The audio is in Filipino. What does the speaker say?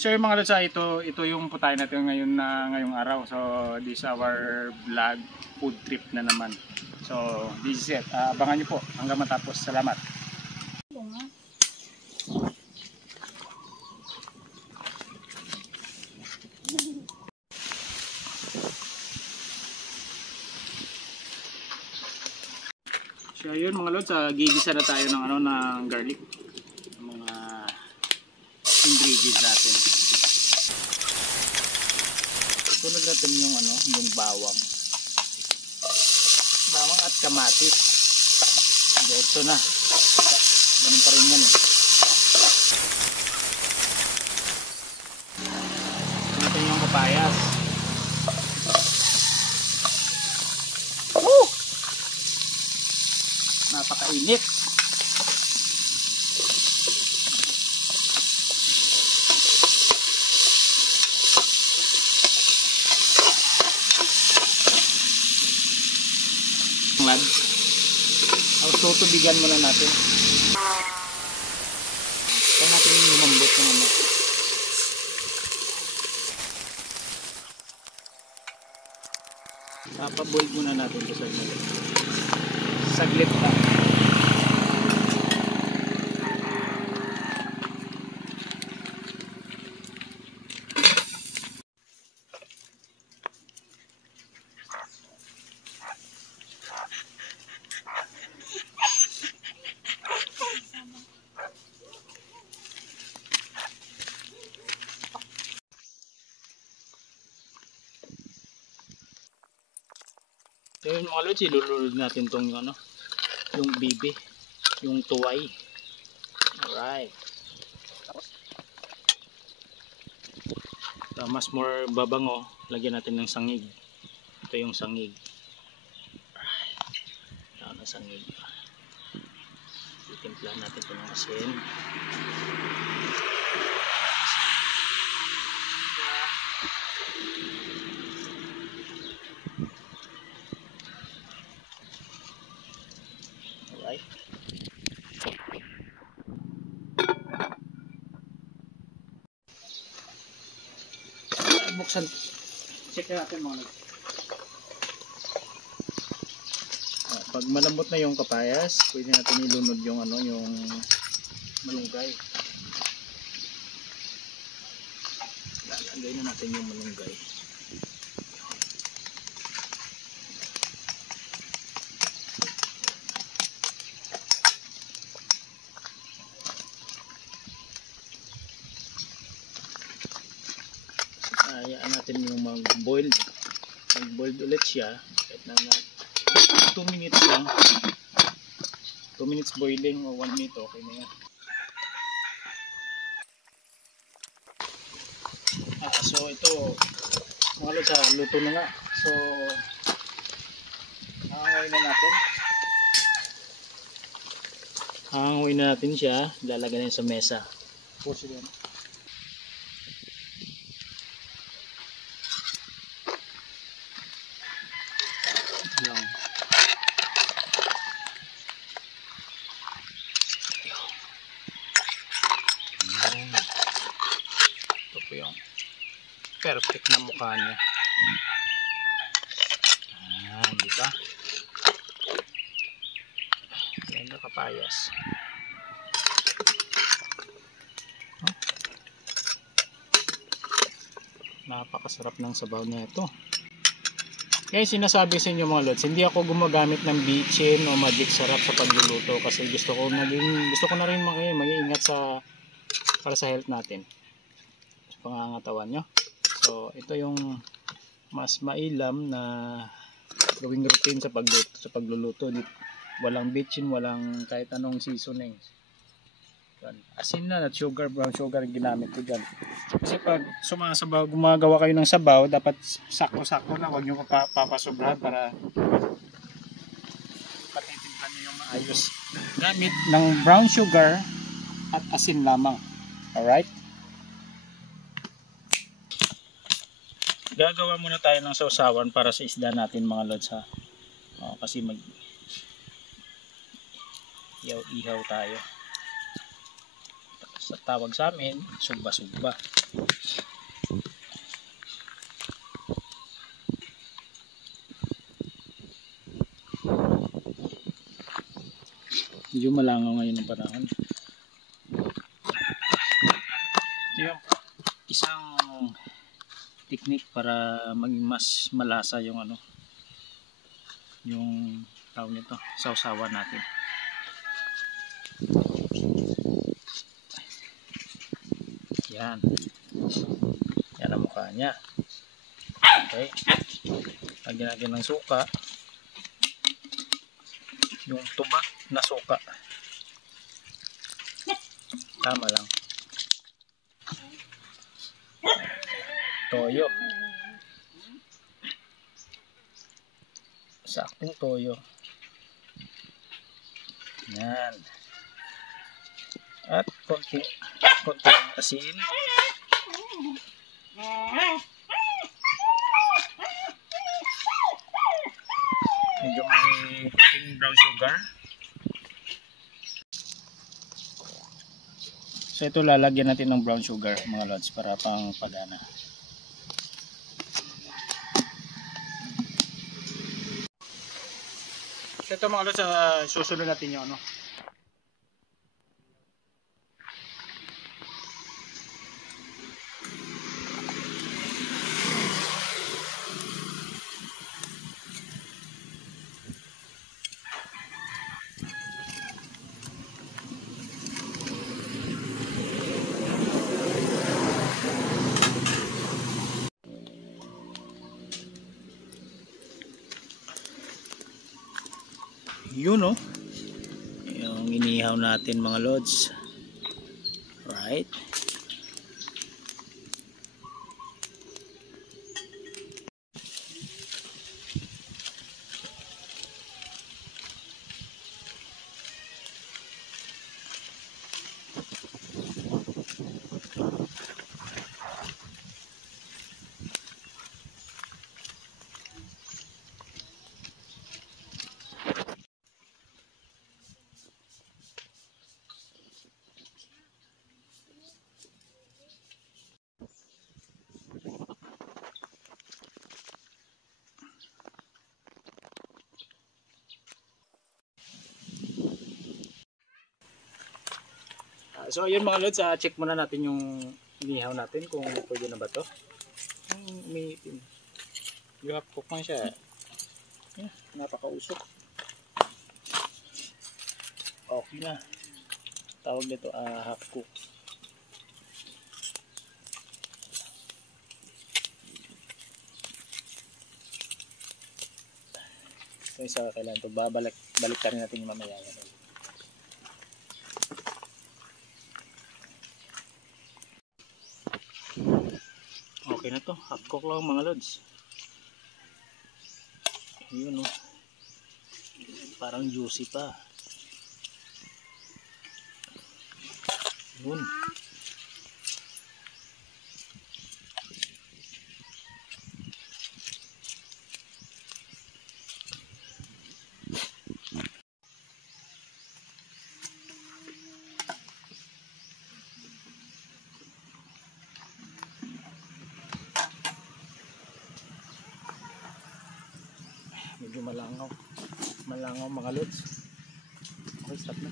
So yung mga lods, ito yung putahe natin ngayong araw. So this is our vlog, food trip na naman. So this is it. Abangan nyo po hanggang matapos. Salamat. So yun mga lods, gigisa na tayo ng garlic. Mga ingredients natin. Sunod natin yung bawang at kamatis. Ito na. Ganun pa rin yan. Ito natin yung papayas. Napakainit. Tutubigan muna natin. Kaya natin yung lumambot ng Papaboil muna natin ito saglit lang. So yun mga lods, ilulunod natin tong yung bibi, yung tuway. Alright. So, mas more babango, lagyan natin ng sangig. Ito yung sangig. Alright. Ito sangig. Titimplahan natin ito ng asin. Buksan. Check natin mga lods. Pag malambot na yung kapayas, pwede natin ilunod yung yung malunggay. Lalagay na natin yung malunggay. Hayaan natin yung mag-boiled ulit siya kahit na 2 minutes lang, 2 minutes boiling o 1 minute, okay na yan. So ito mga lods, luto na nga. So hangangoy na natin siya, lalagyan na sa mesa. Puso yan. Ito po yung perfect na mukha niya. Diba? Yan na kapayas. Napakasarap ng sabaw na ito. Kaya sinasabi sa inyo mga lods, hindi ako gumagamit ng bitchin o magic sarap sa pagluluto kasi gusto ko na rin mag-iingat para sa health natin, sa pangangatawan nyo. So ito yung mas mailam na gawing routine sa pagluluto. Walang bitchin, walang kahit anong seasoning. Asin na at sugar, brown sugar ginamit ko dyan. Kasi pag sumasabaw, gumagawa kayo ng sabaw, dapat sakto-sakto na, huwag nyo papasobrahan para patitimplan nyo yung maayos. Gamit ng brown sugar at asin lamang. Alright? Gagawa muna tayo ng sausawan para sa isda natin mga lods ha. Kasi mag ihaw-ihaw tayo. Sa tawag sa amin, sugba-sugba. Medyo malangaw ngayon ng panahon. Ito yung isang technique para maging mas malasa yung ano, yung tawag nito, sausawan natin. Yan. Yan ang mukha niya. Okay. Lagyan natin ng suka. Yung tuba na suka. Tama lang. Toyo. Saktong toyo. Yan. At konting asin. Medyo may konting brown sugar. So ito lalagyan natin ng brown sugar mga lods para pang pagana. So ito mga lods, susunod natin yung ano. Yun oh, yung inihaw natin mga lods, right? So ayun mga lods, check muna natin yung inihaw natin kung pwede na ba to. Umiitim. Half cook man siya. Yeah, napakausok. Okay na. Tawag nito half cook. So isa kailangan ito. Balik ka rin natin yung mamaya. Okay na to, half cook lang mga lods. Yun oh, parang juicy pa. Yun. Medyo malangaw mga lods. Okay, stop na.